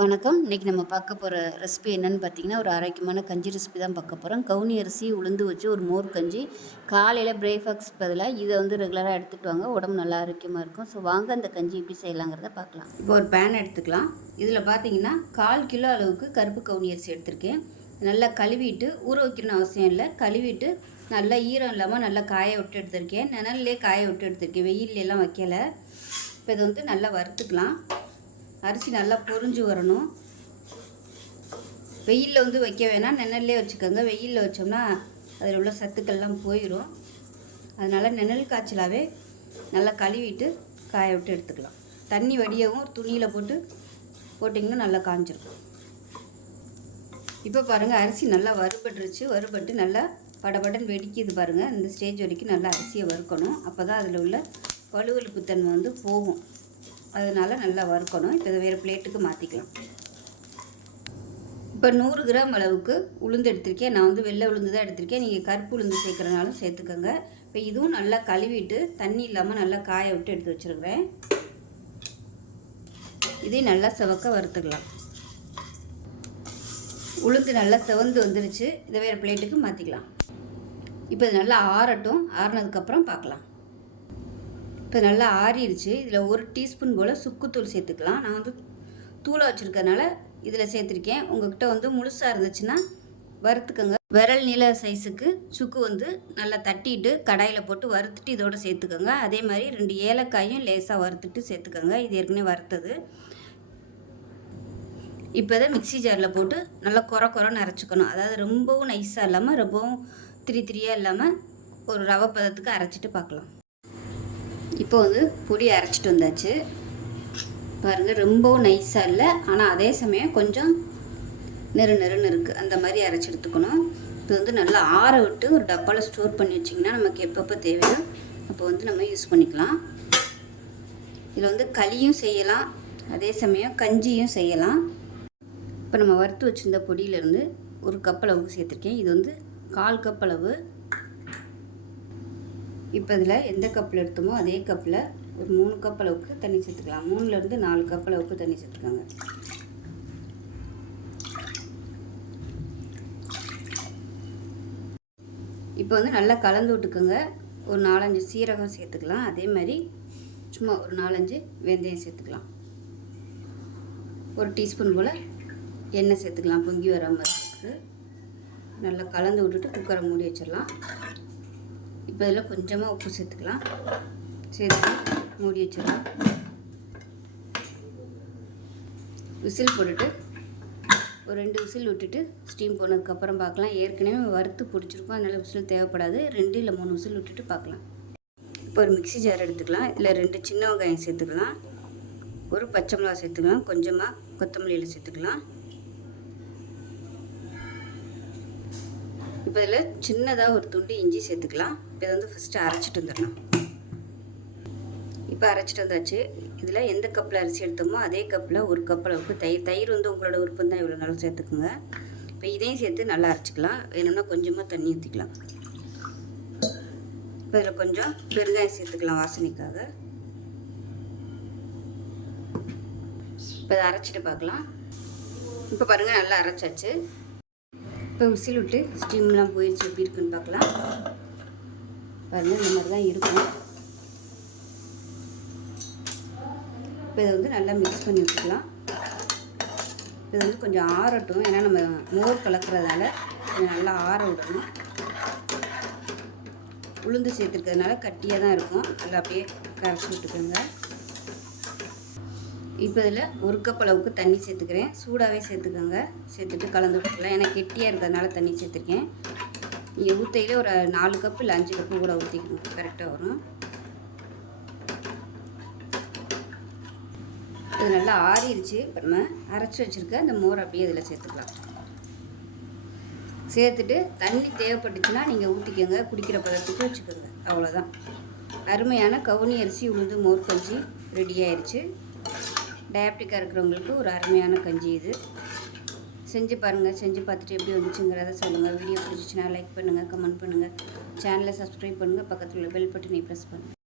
வணக்கம். இன்னைக்கு நம்ம பார்க்க போற ரெசிபி என்னன்னு பார்த்தீங்கன்னா, ஒரு ஆரோக்கியமான கஞ்சி ரெசிபி தான் பார்க்க போறோம். கவுனி அரிசி உளுந்து வச்சு ஒரு மோர் கஞ்சி. காலையில பிரேக்ஃபாஸ்ட் பதிலா இத வந்து ரெகுலரா எடுத்துட்டு வாங்க. உடம்பு நல்லா ஆரோக்கியமா இருக்கும். ஸோ வாங்க அந்த கஞ்சி எப்படி செய்யலாங்கிறத பார்க்கலாம். இப்போ ஒரு பேன் எடுத்துக்கலாம். இதில் பார்த்தீங்கன்னா 1/4 கிலோ அளவுக்கு கருப்பு கவுனி அரிசி எடுத்திருக்கேன். நல்லா கழுவிட்டு ஊற வைக்கணும்னு அவசியம் இல்லை. கழுவிட்டு நல்லா ஈரம் இல்லாமல் நல்லா காய விட்டு எடுத்திருக்கேன். நிழல்லே காய விட்டு எடுத்திருக்கேன். வெயிலெல்லாம் வைக்கல. இப்போ இதை வந்து நல்லா வறுத்துக்கலாம். அரிசி நல்லா பொரிஞ்சு வரணும். வெயிலில் வந்து வைக்க வேணாம், நிழல்லே வச்சுக்கோங்க. வெயிலில் வச்சோம்னா அதில் உள்ள சத்துக்கள்லாம் போயிடும். அதனால் நிழல் காய்ச்சலாகவே நல்லா கழுவிட்டு காய விட்டு எடுத்துக்கலாம். தண்ணி வடியவும் துணியில் போட்டிங்கன்னா நல்லா காஞ்சிடும். இப்போ பாருங்கள், அரிசி நல்லா வறுபட்டு நல்லா படபடன்னு வெடிக்குது பாருங்கள். இந்த ஸ்டேஜ் வரைக்கும் நல்லா அரிசியை வறுக்கணும். அப்போ தான் அதில் உள்ள வலுவலுப்புத்தன்மை வந்து போகும். அதனால் நல்லா வறுக்கணும். இப்போ இதை வேறு பிளேட்டுக்கு மாற்றிக்கலாம். இப்போ 100 கிராம் அளவுக்கு உளுந்து எடுத்திருக்கேன். நான் வந்து வெள்ளை உளுந்து தான் எடுத்திருக்கேன். நீங்கள் கருப்பு உளுந்து சேர்க்குறனாலும் சேர்த்துக்கோங்க. இப்போ இதுவும் நல்லா கழுவிட்டு தண்ணி இல்லாமல் நல்லா காய விட்டு எடுத்து வச்சுருக்கிறேன். இதையும் நல்லா செவக்க வறுத்துக்கலாம். உளுந்து நல்லா செவந்து வந்துருச்சு. இதை வேறு பிளேட்டுக்கு மாற்றிக்கலாம். இப்போ இது நல்லா ஆறட்டும். ஆறினதுக்கப்புறம் பார்க்கலாம். இப்போ நல்லா ஆறிடுச்சு. இதில் 1 டீஸ்பூன் போல் சுக்குத்தூள் சேர்த்துக்கலாம். நான் வந்து தூளை வச்சுருக்கனால இதில் சேர்த்துருக்கேன். உங்கள்கிட்ட வந்து முழுசாக இருந்துச்சுன்னா வறுத்துக்கோங்க. விரல் நீள சைஸுக்கு சுக்கு வந்து நல்லா தட்டிட்டு கடாயில் போட்டு வறுத்துட்டு இதோடு சேர்த்துக்கோங்க. அதே மாதிரி 2 ஏலக்காயும் லேசாக வறுத்துட்டு சேர்த்துக்கோங்க. இது ஏற்கனவே வறுத்தது. இப்போ இதை மிக்சி ஜாரில் போட்டு நல்லா குறன்னு அரைச்சிக்கணும். அதாவது ரொம்பவும் நைஸாக இல்லாமல் ரொம்பவும் திரியாக இல்லாமல் ஒரு ரவை பதத்துக்கு அரைச்சிட்டு பார்க்கலாம். இப்போ வந்து பொடி அரைச்சிட்டு வந்தாச்சு பாருங்கள். ரொம்பவும் நைஸாக இல்லை, ஆனால் அதே சமயம் கொஞ்சம் நெருன்னு இருக்குது. அந்த மாதிரி அரைச்சி எடுத்துக்கணும். இப்போ வந்து நல்லா ஆற விட்டு ஒரு டப்பாவில் ஸ்டோர் பண்ணி வச்சிங்கன்னா நமக்கு எப்பப்போ தேவையோ அப்போ வந்து நம்ம யூஸ் பண்ணிக்கலாம். இதில் வந்து களியும் செய்யலாம், அதே சமயம் கஞ்சியும் செய்யலாம். இப்போ நம்ம வறுத்து வச்சுருந்த பொடியிலேருந்து 1 கப் அளவுக்கு சேர்த்துருக்கேன். இது வந்து 1/4 கப் அளவு. இப்போ இதில் எந்த கப்பில் எடுத்தோமோ அதே கப்பில் ஒரு 3 கப் அளவுக்கு தண்ணி சேர்த்துக்கலாம். 3லேருந்து 4 கப் அளவுக்கு தண்ணி சேர்த்துக்கோங்க. இப்போ வந்து நல்லா கலந்து விட்டுக்கோங்க. ஒரு 4-5 சீரகம் சேர்த்துக்கலாம். அதே மாதிரி சும்மா ஒரு 4-5 வெந்தயம் சேர்த்துக்கலாம். 1 டீஸ்பூன் போல் எண்ணெய் சேர்த்துக்கலாம். பொங்கி வராமல் இருக்குது. நல்லா கலந்து விட்டுட்டு குக்கரை மூடி வச்சிடலாம். இப்போ இதில் கொஞ்சமாக உப்பு சேர்த்துக்கலாம். சேர்த்து மூடி வச்சிடலாம். விசில் போட்டுட்டு ஒரு 2 விசில் விட்டுட்டு ஸ்டீம் போனதுக்கப்புறம் பார்க்கலாம். ஏற்கனவே வறுத்து பிடிச்சிருக்கோம், அதனால் விசில் தேவைப்படாது. 2 இல்லை 3 விசில் விட்டுட்டு பார்க்கலாம். இப்போ ஒரு மிக்சி ஜார் எடுத்துக்கலாம். இதில் 2 சின்ன வெங்காயம் சேர்த்துக்கலாம். ஒரு பச்சை மிளகா சேர்த்துக்கலாம். கொஞ்சமாக கொத்தமல்லியில் சேர்த்துக்கலாம். இப்போ இதில் சின்னதாக ஒரு துண்டு இஞ்சி சேர்த்துக்கலாம். இப்போ இதை வந்து ஃபஸ்ட்டு அரைச்சிட்டு வந்துடலாம். இப்போ அரைச்சிட்டு வந்தாச்சு. இதில் எந்த கப்பில் அரிசி எடுத்தோமோ அதே கப்பில் 1 கப் அளவுக்கு தயிர் வந்து உங்களோட விருப்பம் தான் எவ்வளோ நாளும் சேர்த்துக்குங்க. இப்போ இதையும் சேர்த்து நல்லா அரைச்சிக்கலாம். வேணும்னா கொஞ்சமாக தண்ணி ஊற்றிக்கலாம். இப்போ இதில் கொஞ்சம் பெருங்காயம் சேர்த்துக்கலாம் வாசனைக்காக. இப்போ இதை அரைச்சிட்டு பார்க்கலாம். இப்போ பாருங்கள், நல்லா அரைச்சாச்சு. இப்போ விசில் விட்டு ஸ்டீம்லாம் போயிடுச்சு. எப்படி இருக்குன்னு பார்க்கலாம். பாருங்கள், இந்த மாதிரி தான் இருக்கும். இப்போ இதை வந்து நல்லா மிக்ஸ் பண்ணி விட்டுக்கலாம். இது வந்து கொஞ்சம் ஆறட்டும். ஏன்னா நம்ம மோர் கலக்கிறதால கொஞ்சம் நல்லா ஆற விடணும். உளுந்து சேர்த்துருக்கிறதுனால கட்டியாக தான் இருக்கும். நல்லா அப்படியே கரைச்சி விட்டுக்கோங்க. இப்போ இதில் 1 கப் அளவுக்கு தண்ணி சேர்த்துக்கிறேன். சூடாகவே சேர்த்துக்கோங்க. சேர்த்துட்டு கலந்து விட்டுக்கலாம். ஏன்னா கெட்டியாக இருக்கிறதுனால தண்ணி சேர்த்துருக்கேன். நீங்கள் ஊற்றையிலே ஒரு 4 கப்பு இல்லை 5 கப்பு கூட ஊற்றிக்கணும். கரெக்டாக வரும். இது நல்லா ஆறிடுச்சு. இப்போ நம்ம அரைச்சி வச்சுருக்க அந்த மோர் அப்படியே இதில் சேர்த்துக்கலாம். சேர்த்துட்டு தண்ணி தேவைப்பட்டுச்சுன்னா நீங்கள் ஊற்றிக்கோங்க. குடிக்கிற பதத்துக்கு வச்சுக்கோங்க. அவ்வளோதான். அருமையான கவுனி அரிசி உளுந்து மோர் கஞ்சி ரெடி ஆயிடுச்சு. டயபெட்டிக்காக இருக்கிறவங்களுக்கு ஒரு அருமையான கஞ்சி இது. செஞ்சு பாருங்கள். செஞ்சு பார்த்துட்டு எப்படி வந்துச்சுங்கிறத சொல்லுங்கள். வீடியோ பிடிச்சிச்சின்னா லைக் பண்ணுங்கள், கமெண்ட் பண்ணுங்கள், சேனலை சப்ஸ்கிரைப் பண்ணுங்கள், பக்கத்தில் உள்ள பெல் பட்டனை ப்ரெஸ் பண்ணுங்கள்.